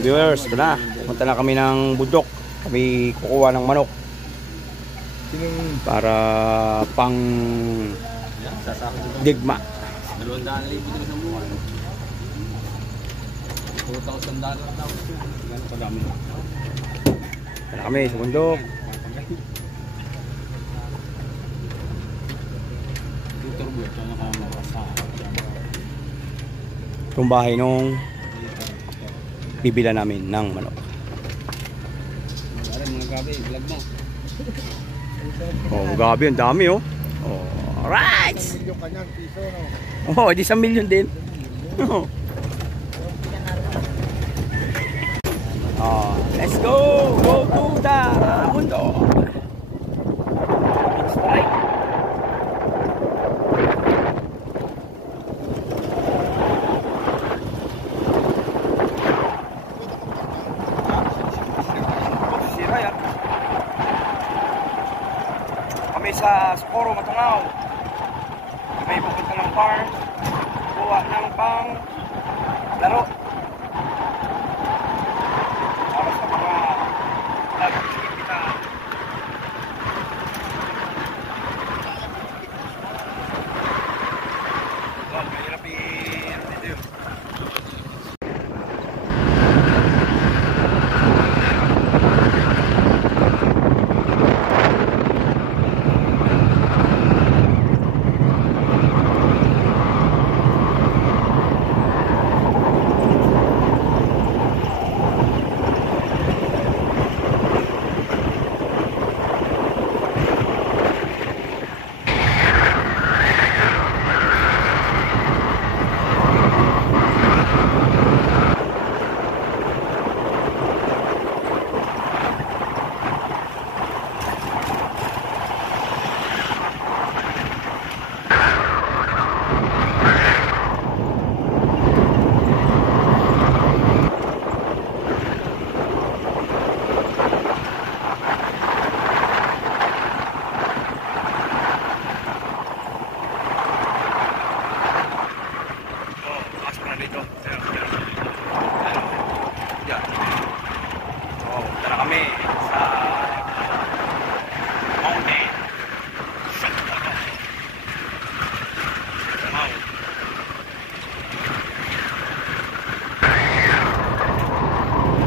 viewers, ito na. Punta na kami ng bundok. Kami kukuha ng manok. Para pang digma. 200,000 din sa buwan. 4,000 lang daw. Ganun kadami. Ito na kami sa bundok. Itong bahay nung bibila namin ng manok. Mga gabi, vlog mo. Oh, gabi, ang dami oh. Oh, alright. Oh, di 1 milyon din. Oh, let's go. Go to the bundok. It's right. Sa Socorro, Matungaw. May pupunta ng farm, kuha ng pang laro para sa mga nagkikita. Mahirap i-ano dito.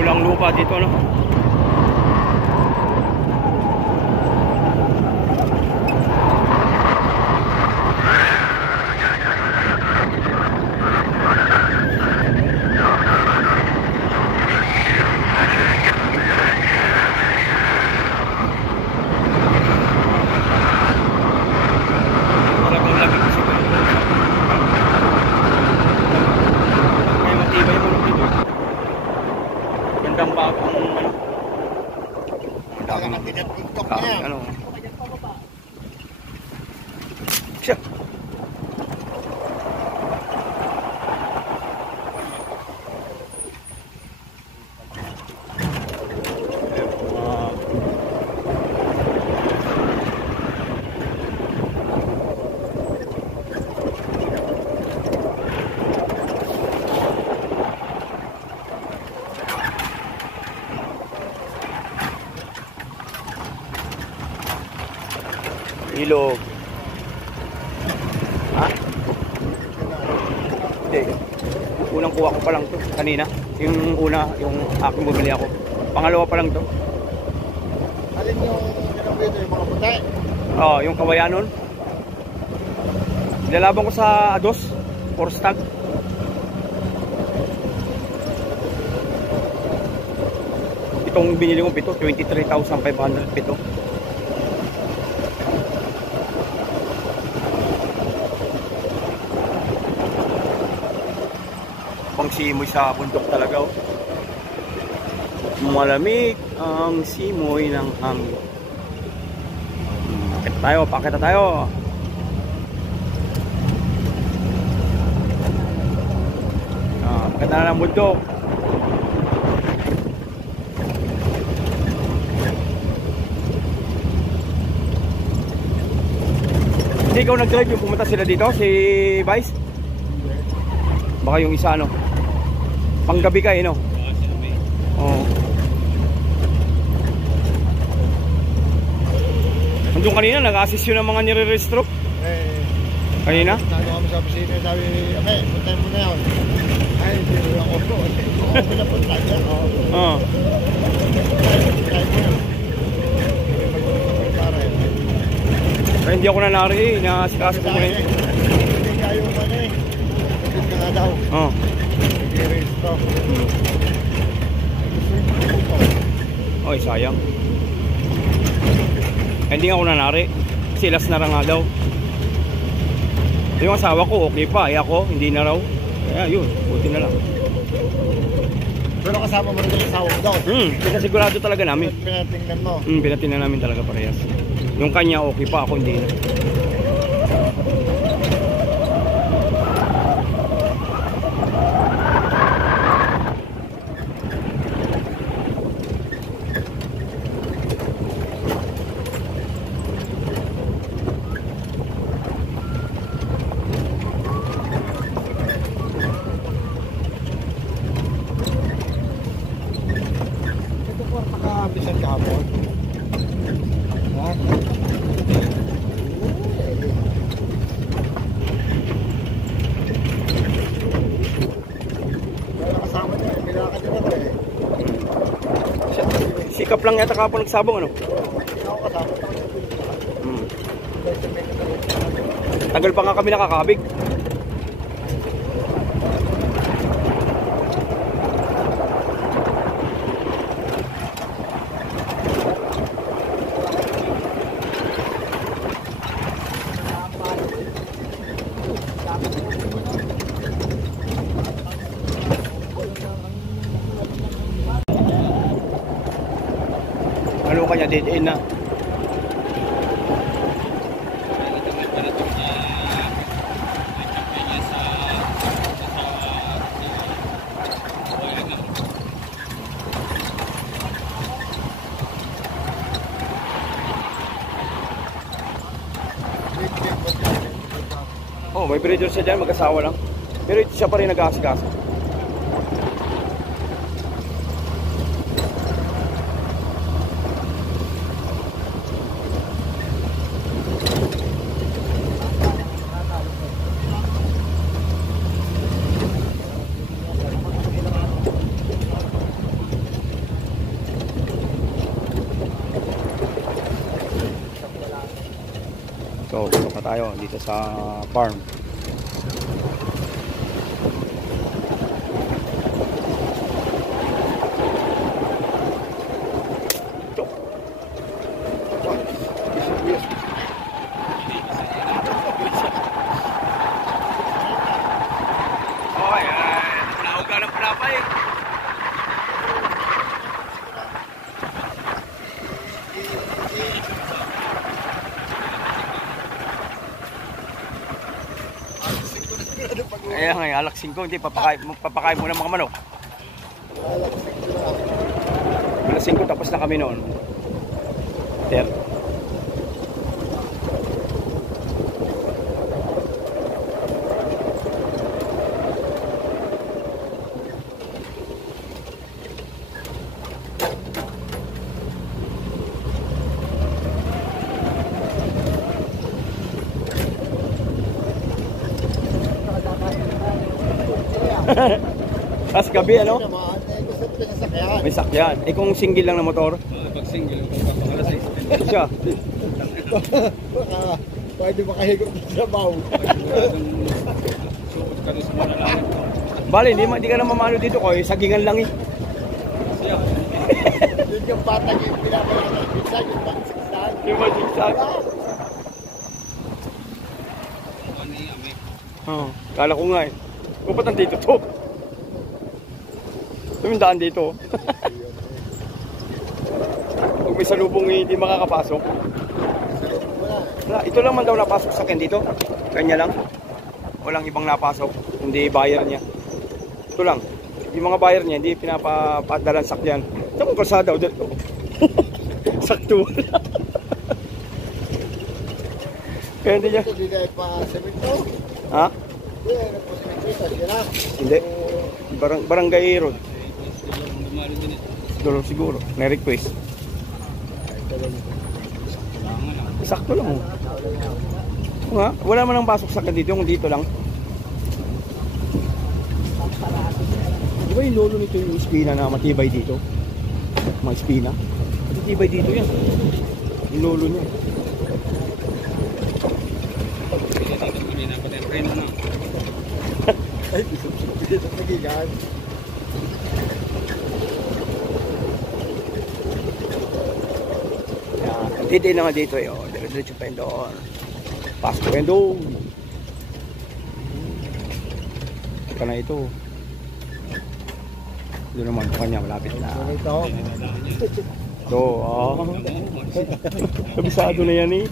Kulang lupa dito, no? Ano? Siya. Ilog. Ha? Hindi. Unang kuha ko pa lang to kanina. Yung una, yung aking bumili ako. Pangalawa pa lang to. Alin yung pinapito, yung mga puti? Oo, yung kawayanon. Nilalaban ko sa Ados, or stag. Itong binili kong pito, 23,500 pito. Pang simoy sa bundok talaga, oh. Malamig ang simoy ng hangin. Pakita tayo. Pakita na ng bundok. Hindi ikaw nag-drive yung pumunta sila dito, si Vice? Baka yung isa, ano? Panggabi ka, no? Oo. Nandun kanina, nag-assist yun ng mga nire-restro. Kanina? Nandun kami sa opisina, sabi, "Ame, puntahin mo na yun." Ay, hindi mo lang ako. Oo, pinapunta niya. Oo. Ay, hindi ako nanari eh. Nakasikaso ko muna yun. Hindi kayo man eh. Hindi ka nga daw. Oo. Nag-resto. Oy, sayang. Hindi nga ako nanari. Kasi last na nga daw. Yung asawa ko, okay pa. Eh ako, hindi na raw. Kaya yun, buti na lang. Pero kasama mo rin yung asawa mo daw. Pinasigurado talaga namin. Pinatingnan mo. Pinatingnan namin talaga parehas. Yung kanya okay pa, ako hindi na. Ito po, makabisan ka mo. Ha? Pero kasama niya, pinakad niya na eh. Sikap lang yata kapag nagsabong ano? Ako kasama. Tagal pa nga kami nakakabig. Ano kanya dead end na? Oh, may breeder siya dyan, mag-asawa lang. Pero siya pa rin nag-aasikaso. So, punta pa tayo dito sa farm. Okay, nauga ng palapay. Ayan nga, alak 5, hindi, papakain muna mga manok. Alas 5, tapos na kami noon. Ter. Tapos gabi ano? May sakyan. Eh kung single lang na motor? Pag single, pag alas 6. Siya. Pwede makahigop sa baw. Sukot ka doon sa manalangin. Bale, hindi ka na mamalo dito ko. Sagingan lang eh. Siya. Yun yung bata niya yung pinapalala ng pizza, yung pang-siksaan. Yung mag-zigzag. Ano yung ame? Oh, kala ko nga eh. Kung ba't nandito to? Tumindaan dito. Pag may salubong hindi makakapasok. Wala, ito lang man daw napasok sa akin dito. Kanya lang. Walang ibang napasok. Hindi buyer niya. Ito lang. Yung mga buyer niya hindi pinapadalan sakyan. Ito kung kalsada dito. Sakto. Kaya hindi niya. Ito, di na pa-semento. Ha? Hindi, nagpa-semento. Kasi na. Hindi. Barangay road. Dumalo din eh. $2 siguro. May request. Kailangan lang. Sakto lang oh. Nga, wala man ang pasok sa dito, yung dito lang. Di ba yung lolo nito yung espina na matibay dito? Mga espina? Matibay dito yan. Yung lolo niya. Kaya dito kami na pati preno na. Ay, dito nagigan. Yan. Dito na nga dito eh. Oh. Diretso pa yun doon. Pasok pa yun doon. Ito na ito. Doon naman kanya malapit na. Ito. Ito. Oh. Kabisado na yan eh.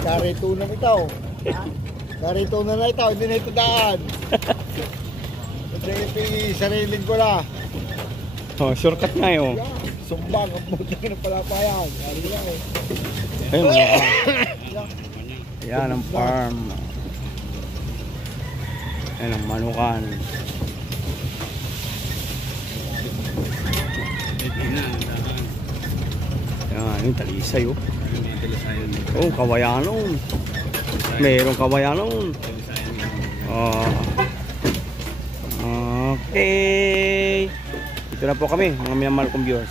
Karito na ito. Karito na ito. Hindi na ito daan. Ito yung sariling ko na. Oh, shortcut nga eh. Oh. Sumbang. Ang puto ng palapayan. Ano yan eh. Ayun. Yan ang farm. Yan ang manukan. Yan, yung talisay oh. Yung mga talisayan nito. Oh, kawayanon. Merong kawayanon. Talisayan nito. Okay. Dito na po kami, mga minamahal kong viewers.